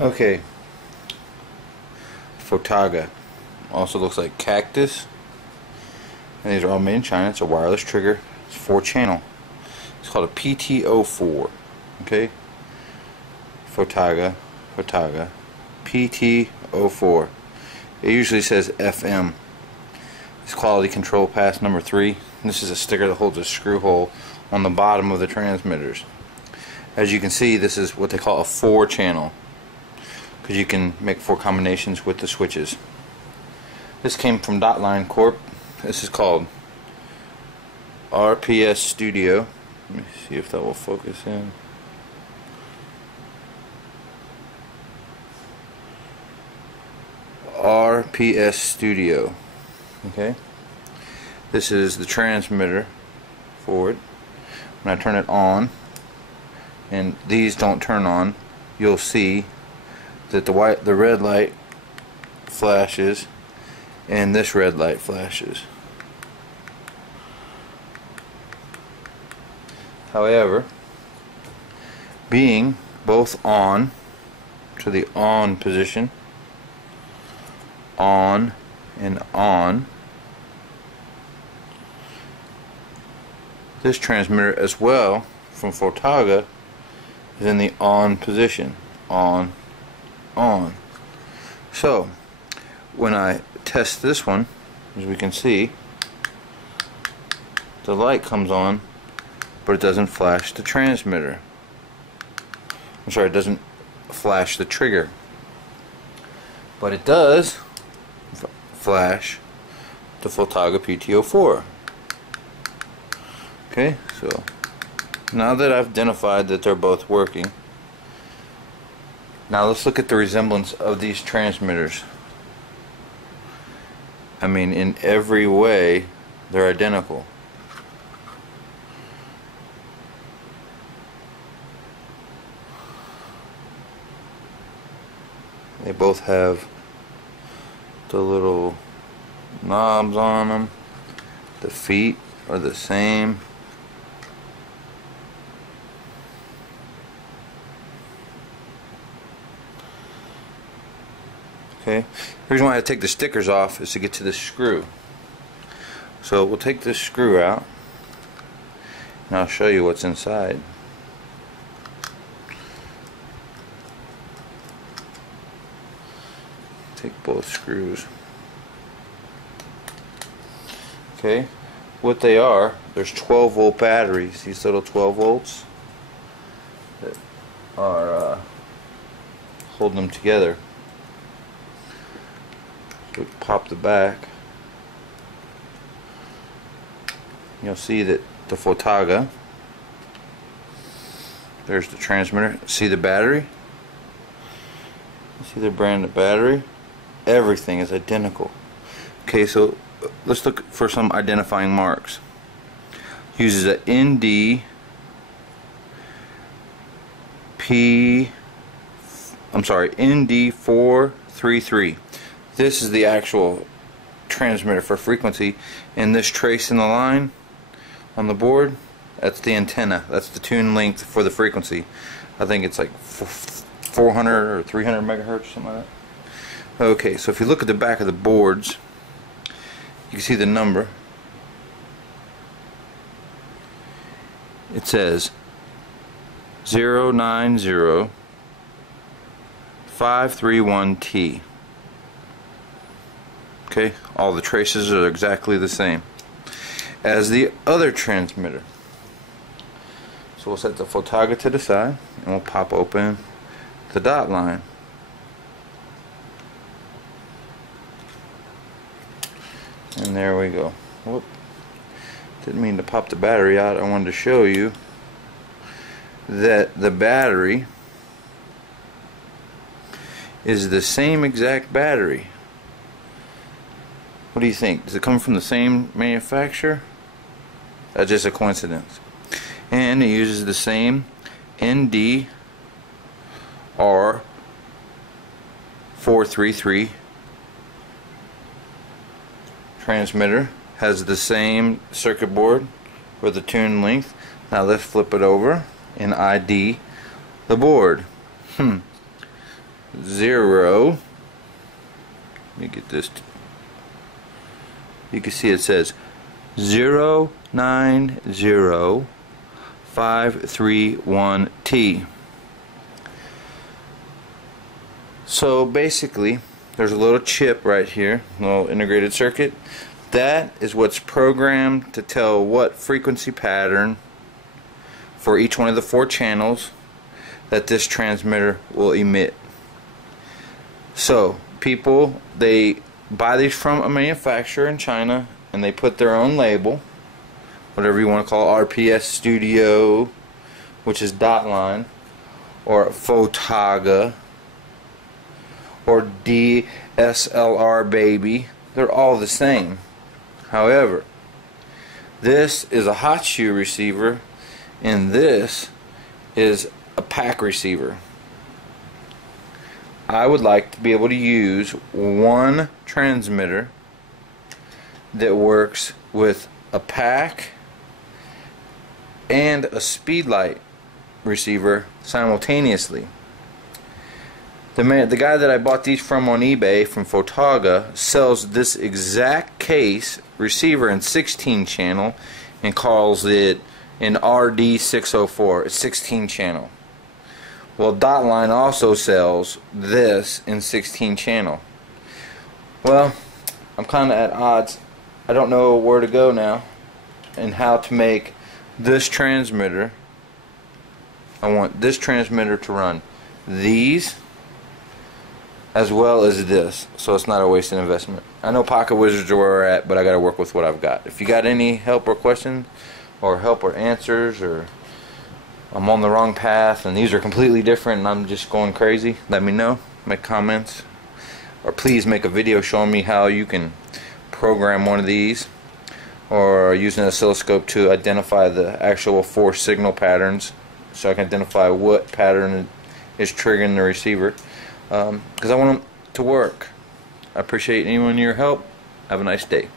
Okay, Fotaga. Also looks like cactus. And these are all made in China. It's a wireless trigger. It's 4-channel. It's called a PT-04. Okay? Fotaga. PT-04. It usually says FM. It's quality control pass number 3. This is a sticker that holds a screw hole on the bottom of the transmitters. As you can see, this is what they call a 4-channel, because you can make 4 combinations with the switches. This came from Dotline Corp. This is called RPS Studio. Let me see if that will focus in. RPS Studio. Okay. This is the transmitter for it. When I turn it on, and these don't turn on, you'll see that the red light flashes and this red light flashes. However, being both on, to the on position, on and on, this transmitter as well from Fotaga is in the on position, on. So when I test this one, as we can see, the light comes on, but it doesn't flash the transmitter. I'm sorry, it doesn't flash the trigger, but it does flash the Fotaga PT-04. Okay, so now that I've identified that they're both working, now let's look at the resemblance of these transmitters. I mean, in every way, they're identical. They both have the little knobs on them. The feet are the same. Okay. The reason why I take the stickers off is to get to this screw. So we'll take this screw out, and I'll show you what's inside. Take both screws. Okay. What they are, there's 12-volt batteries. These little 12 volts that are holding them together. So pop the back. You'll see that the Fotaga, there's the transmitter. See the battery? See the brand of battery? Everything is identical. Okay, so let's look for some identifying marks. Uses a ND433. This is the actual transmitter for frequency, and this trace in the line on the board, that's the antenna. That's the tune length for the frequency. I think it's like 400 or 300 megahertz or something like that. Okay, so if you look at the back of the boards, you can see the number. It says 090531T. Okay, all the traces are exactly the same as the other transmitter. So we'll set the Fotaga to the side, and we'll pop open the dot line. And there we go. Whoop. Didn't mean to pop the battery out. I wanted to show you that the battery is the same exact battery. What do you think? Does it come from the same manufacturer? That's just a coincidence. And it uses the same NDR433 transmitter. Has the same circuit board for the tune length. Now let's flip it over and ID the board. 0. Let me get this. You can see it says 090531T. So basically, there's a little chip right here, a little integrated circuit. That is what's programmed to tell what frequency pattern for each one of the 4 channels that this transmitter will emit. So people, they buy these from a manufacturer in China and they put their own label, whatever you want to call it, RPS Studio, which is dot line, or Photaga, or DSLR Baby. They're all the same. However, this is a hot shoe receiver and this is a pack receiver. I would like to be able to use one transmitter that works with a pack and a speed light receiver simultaneously. The guy that I bought these from on eBay, from Photaga, sells this exact case receiver in 16 channel and calls it an RD604. It's 16 channel. Well, Dotline also sells this in 16 channel. Well, I'm kind of at odds. I don't know where to go now and how to make this transmitter. I want this transmitter to run these as well as this, so it's not a wasted investment. I know Pocket Wizards are where we're at, but I got to work with what I've got. If you got any help or questions, or help or answers, or I'm on the wrong path and these are completely different and I'm just going crazy, let me know. Make comments, or please make a video showing me how you can program one of these, or use an oscilloscope to identify the actual 4 signal patterns, so I can identify what pattern is triggering the receiver, because I want them to work. I appreciate anyone your help. Have a nice day.